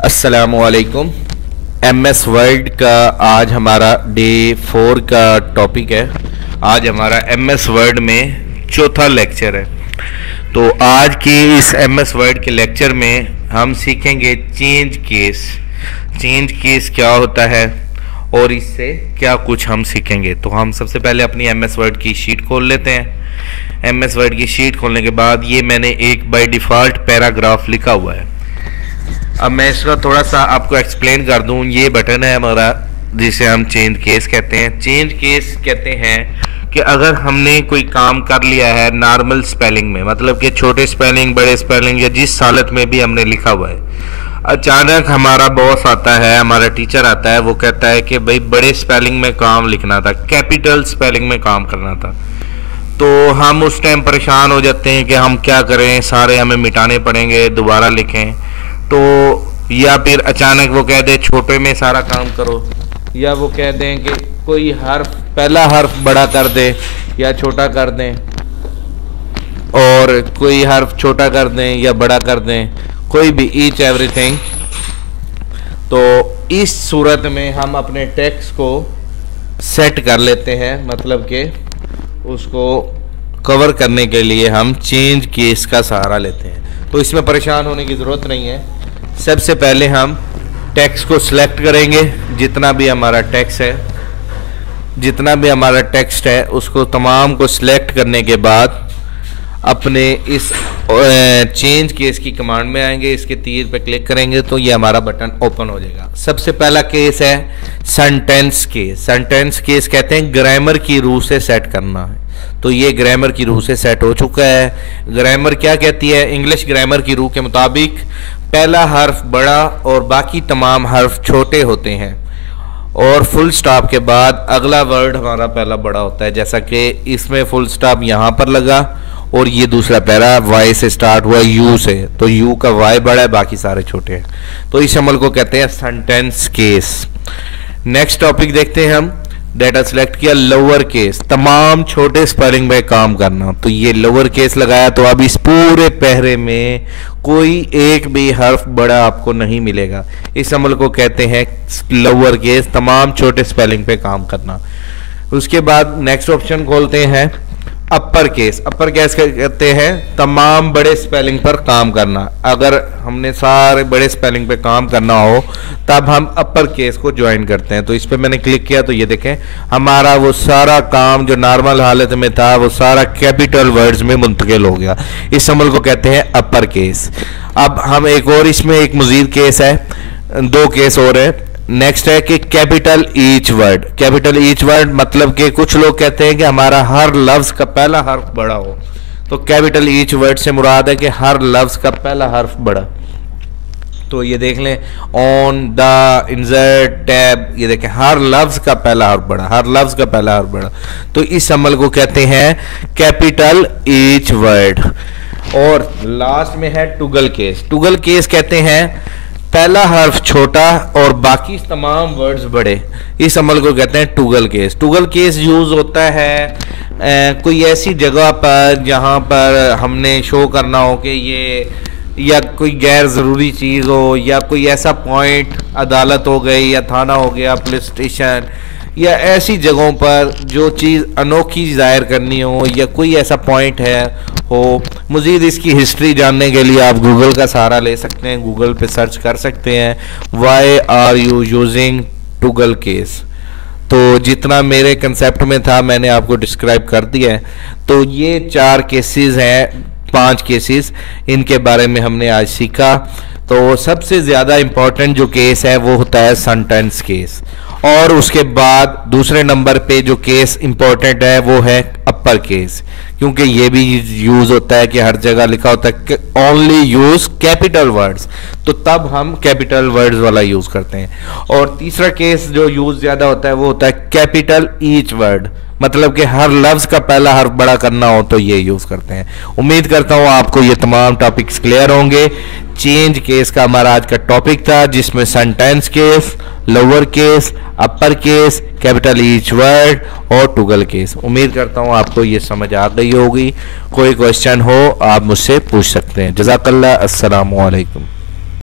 अस्सलामुअलैकुम। MS word का आज हमारा डे 4 का टॉपिक है। आज हमारा MS वर्ड में चौथा लेक्चर है। तो आज के इस MS वर्ड के लेक्चर में हम सीखेंगे चेंज केस। चेंज केस क्या होता है और इससे क्या कुछ हम सीखेंगे। तो हम सबसे पहले अपनी MS वर्ड की शीट खोल लेते हैं। MS वर्ड की शीट खोलने के बाद ये मैंने एक बाय डिफ़ॉल्ट पैराग्राफ लिखा हुआ है। अब मैं इसका थोड़ा सा आपको एक्सप्लेन कर दूं। ये बटन है हमारा जिसे हम चेंज केस कहते हैं। चेंज केस कहते हैं कि अगर हमने कोई काम कर लिया है नॉर्मल स्पेलिंग में, मतलब कि छोटे स्पेलिंग, बड़े स्पेलिंग या जिस हालत में भी हमने लिखा हुआ है, अचानक हमारा बॉस आता है, हमारा टीचर आता है, वो कहता है कि भाई बड़े स्पेलिंग में काम लिखना था, कैपिटल स्पेलिंग में काम करना था। तो हम उस टाइम परेशान हो जाते हैं कि हम क्या करें, सारे हमें मिटाने पड़ेंगे, दोबारा लिखें। तो या फिर अचानक वो कह दे छोटे में सारा काम करो, या वो कह दें कि कोई हर्फ, पहला हर्फ बड़ा कर दे या छोटा कर दें, और कोई हर्फ छोटा कर दें या बड़ा कर दें, कोई भी ईच एवरीथिंग। तो इस सूरत में हम अपने टेक्स्ट को सेट कर लेते हैं, मतलब कि उसको कवर करने के लिए हम चेंज केस का सहारा लेते हैं। तो इसमें परेशान होने की ज़रूरत नहीं है। सबसे पहले हम टेक्स्ट को सिलेक्ट करेंगे। जितना भी हमारा टेक्स्ट है उसको तमाम को सिलेक्ट करने के बाद अपने इस चेंज केस की कमांड में आएंगे, इसके तीर पे क्लिक करेंगे तो ये हमारा बटन ओपन हो जाएगा। सबसे पहला केस है सेंटेंस केस। सेंटेंस केस कहते हैं ग्रामर की रूह से सेट करना है। तो ये ग्रामर की रूह से सेट हो चुका है। ग्रामर क्या कहती है? इंग्लिश ग्रामर की रूह के मुताबिक पहला हर्फ बड़ा और बाकी तमाम हर्फ छोटे होते हैं, और फुल स्टॉप के बाद अगला वर्ड हमारा पहला बड़ा होता है। जैसा कि इसमें फुल स्टॉप यहाँ पर लगा और ये दूसरा पैरा वाई से स्टार्ट हुआ, यू से, तो यू का वाई बड़ा है, बाकी सारे छोटे हैं। तो इस अमल को कहते हैं सेंटेंस केस। नेक्स्ट टॉपिक देखते हैं हम। डेटा सिलेक्ट किया, लोअर केस, तमाम छोटे स्पेलिंग में काम करना। तो ये लोअर केस लगाया, तो अब इस पूरे पहरे में कोई एक भी हर्फ बड़ा आपको नहीं मिलेगा। इस अमल को कहते हैं लोअर केस, तमाम छोटे स्पेलिंग पे काम करना। उसके बाद नेक्स्ट ऑप्शन खोलते हैं अपर केस। अपर केस कहते हैं तमाम बड़े स्पेलिंग पर काम करना। अगर हमने सारे बड़े स्पेलिंग पे काम करना हो तब हम अपर केस को ज्वाइन करते हैं। तो इस पे मैंने क्लिक किया तो ये देखें हमारा वो सारा काम जो नॉर्मल हालत में था वो सारा कैपिटल वर्ड्स में मुंतकिल हो गया। इस अमल को कहते हैं अपर केस। अब हम एक और इसमें एक मजीद केस है, दो केस और है। नेक्स्ट है कि capital each word. Capital each word मतलब कि कुछ लोग कहते हैं कि हमारा हर लफ्ज का पहला हर्फ बड़ा हो। तो कैपिटल ईच वर्ड से मुराद है कि हर लफ्ज का पहला हर्फ बड़ा। तो ये देख लें, ऑन, द, इंसर्ट, टैब, ये देखें हर लफ्ज का पहला हर्फ बड़ा, हर लफ्ज का पहला हर्फ बड़ा। तो इस अमल को कहते हैं कैपिटल ईच वर्ड। और लास्ट में है टुगल केस। टुगल केस कहते हैं पहला हर्फ छोटा और बाकी तमाम वर्ड्स बड़े। इस अमल को कहते हैं टुगल केस। टुगल केस यूज होता है कोई ऐसी जगह पर जहां पर हमने शो करना हो कि ये, या कोई गैर ज़रूरी चीज़ हो, या कोई ऐसा पॉइंट, अदालत हो गई या थाना हो गया, पुलिस स्टेशन, या ऐसी जगहों पर जो चीज़ अनोखी ज़ाहिर करनी हो, या कोई ऐसा पॉइंट है हो। मज़ीद इसकी हिस्ट्री जानने के लिए आप गूगल का सहारा ले सकते हैं। गूगल पे सर्च कर सकते हैं why are you using toggle case. तो जितना मेरे कंसेप्ट में था मैंने आपको डिस्क्राइब कर दिया है। तो ये 4 केसेस हैं, 5 केसेस, इनके बारे में हमने आज सीखा। तो सबसे ज़्यादा इम्पोर्टेंट जो केस है वो होता है सेंटेंस केस, और उसके बाद दूसरे नंबर पे जो केस इंपॉर्टेंट है वो है अपर केस, क्योंकि ये भी यूज होता है कि हर जगह लिखा होता है ओनली यूज कैपिटल वर्ड्स, तो तब हम कैपिटल वर्ड्स वाला यूज करते हैं। और तीसरा केस जो यूज ज्यादा होता है वो होता है कैपिटल ईच वर्ड, मतलब कि हर लफ्ज का पहला हर्फ बड़ा करना हो तो ये यूज करते हैं। उम्मीद करता हूँ आपको ये तमाम टॉपिक्स क्लियर होंगे। चेंज केस का हमारा आज का टॉपिक था, जिसमें sentence case, lower case, upper case, capital each word और टुगल केस। उम्मीद करता हूँ आपको ये समझ आ गई होगी। कोई क्वेश्चन हो आप मुझसे पूछ सकते हैं। जज़ाकल्लाह। अस्सलामु अलैकुम।